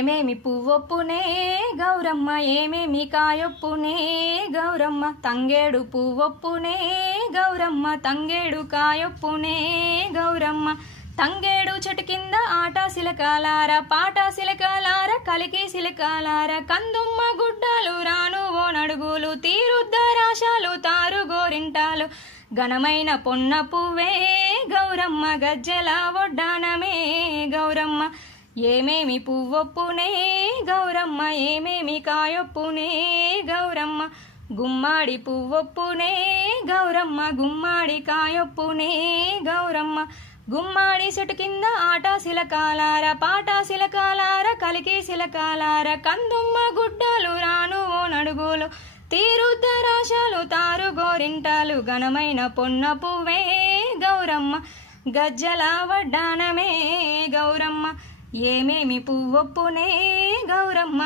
ఏమేమి పువ్వొప్పునే గౌరమ్మ ఏమేమి కాయొప్పునే గౌరమ్మ తంగేడు పువ్వొప్పునే గౌరమ్మ తంగేడు కాయొప్పునే గౌరమ్మ తంగేడు చెట్టు కింద ఆట సిలకాలార పాట సిలకాలార కలికి సిలకాలార కందుమ్మ గుడ్డలు రాను ఓ నడుగులు తీరుద్దరాశాలు తారు గోరింటాలు ఘనమైన పొన్న పువ్వే గౌరమ్మ గజ్జెల వడ్డానమే గౌరమ్మ ఏమేమి పువ్వొప్పునే గౌరమ్మ ఏమేమి కాయొప్పునే గౌరమ్మ గుమ్మాడి పువ్వొప్పునే గౌరమ్మ గుమ్మాడి కాయొప్పునే గౌరమ్మ గుమ్మాడి చెట్టు కింద ఆట సిలకాలార పాట సిలకాలార కలికి సిలకాలార కందుమ్మ గుడ్డలు రాను ఓ నడుగులు తీరుద్దరాశాలు తారు గోరింటాలు ఘనమైన పొన్న పువ్వే గౌరమ్మ గజ్జల వడ్డానమే గౌరమ్మ ఏమేమి పువ్వొప్పునే గౌరమ్మ